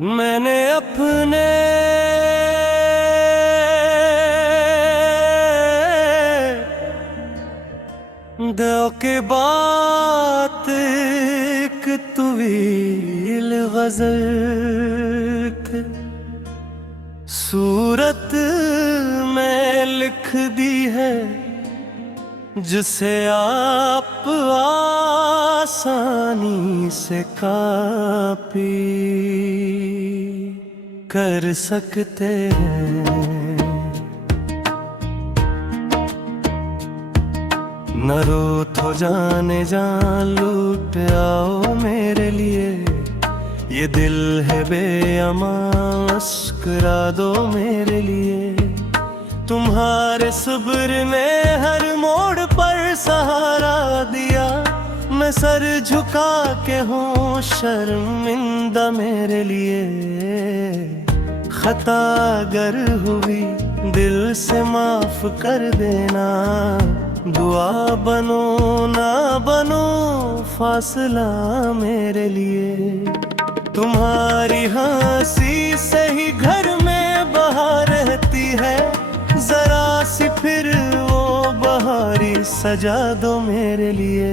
मैंने अपने दिल के बात एक तवील गजल के सूरत में लिख दी है, जिसे आप आसानी से कॉपी कर सकते हैं। न रो तो जाने जान लूट आओ मेरे लिए, ये दिल है बेअमा मुस्कुरा दो मेरे लिए। तुम्हारे सब्र ने हर मोड़ पर सहारा दिया, मैं सर झुका के हूँ शर्मिंदा मेरे लिए। खता अगर हुई दिल से माफ कर देना, दुआ बनो ना बनो फासला मेरे लिए। तुम्हारी हंसी से ही घर में बहार रहती है, जरा सी फिर वो बहारी सजा दो मेरे लिए।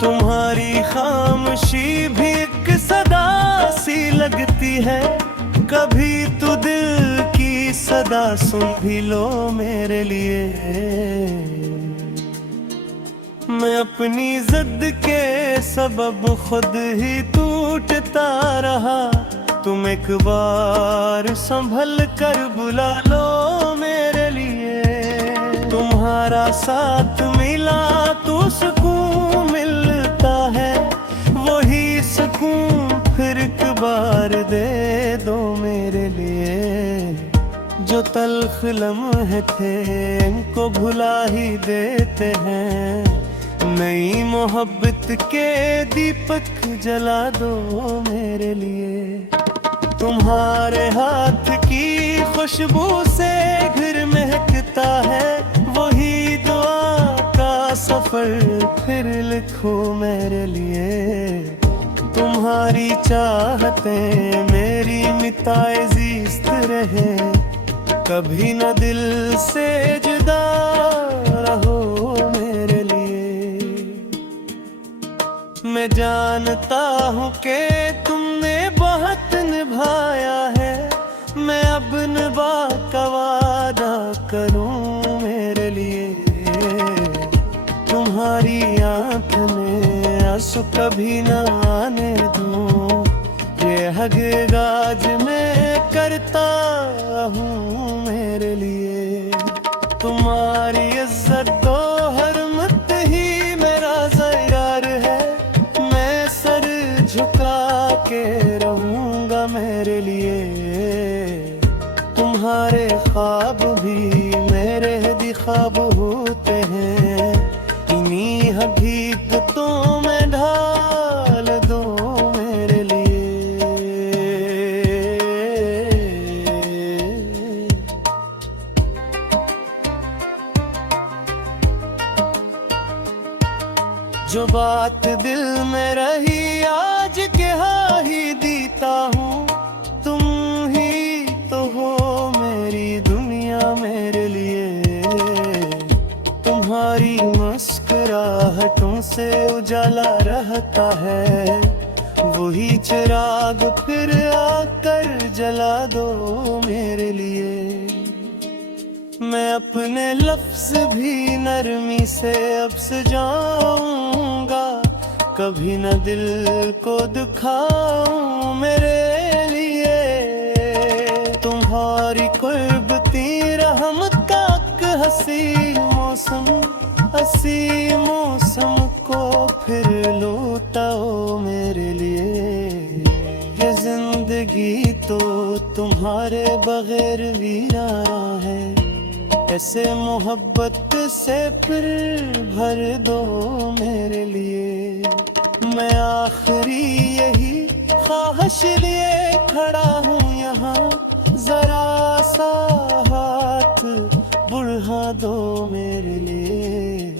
तुम्हारी खामोशी भी एक सदा सी लगती है, कभी तो दिल की सदा सुन भी लो मेरे लिए। मैं अपनी जिद के सबब खुद ही टूटता रहा, तुम एक बार संभल कर बुला लो मेरे लिए। तुम्हारा साथ मिला तो सुकून मिलता है, वही सुकून फिर एक बार दे दो मेरे लिए। जो तल्ख लम्हे थे इनको भुला ही देते हैं, नई मोहब्बत के दीपक जला दो मेरे लिए। तुम्हारे हाथ की खुशबू से घर महकता है, वही दुआ का सफर फिर लिखो मेरे लिए। तुम्हारी चाहतें मेरी मिताए जीस्त रहे, कभी न दिल से जुदा रहो मेरे लिए। मैं जानता हूँ कि तुमने बहुत निभाया है, मैं अब निभा का वादा करूँ मेरे लिए। तुम्हारी आँख में आंसू कभी न आने दूँ, ये हक गाज मैं करता हूँ मेरे लिए। तुम्हारी इज्जत तो हरमत ही मेरा ज़यार है, मैं सर झुका के रहूँगा मेरे लिए। तुम्हारे ख्वाब भी मेरे ही ख्वाब होते हैं, इन्हीं हकीकतों में ढाल दो मेरे लिए। जो बात दिल में रही आज कह ही देता हूँ, तुम ही तो हो मेरी दुनिया मेरे लिए। तुम्हारी मुस्कुराहटों से उजाला रहता है, वही चिराग फिर आकर जला दो मेरे लिए। मैं अपने लफ्ज भी नरमी से अब सजाऊंगा, कभी न दिल को दुखाऊं मेरे लिए। तुम्हारी कुर्बती रहमत का हसी मौसम को फिर लौटाओ मेरे लिए। ये जिंदगी तो तुम्हारे बगैर वीराना है, ऐसे मोहब्बत से फिर भर दो मेरे लिए। मैं आखिरी यही ख्वाहिश लिए खड़ा हूँ यहाँ, जरा सा हाथ बढ़ा दो मेरे लिए,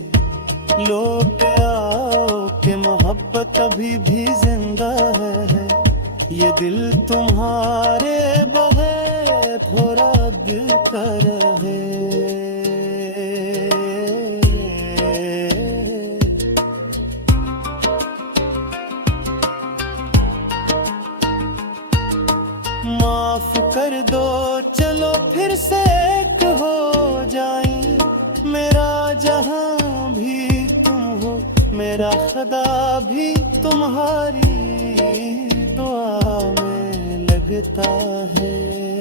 लौट आओ कि मोहब्बत अभी भी जिंदा है, ये दिल तुम्हारे बगैर थोड़ा दिल कर रहे। माफ कर दो चलो फिर से एक हो जाएं, मेरा जहां भी तुम हो, मेरा खुदा भी तुम्हारी दुआ में लगता है।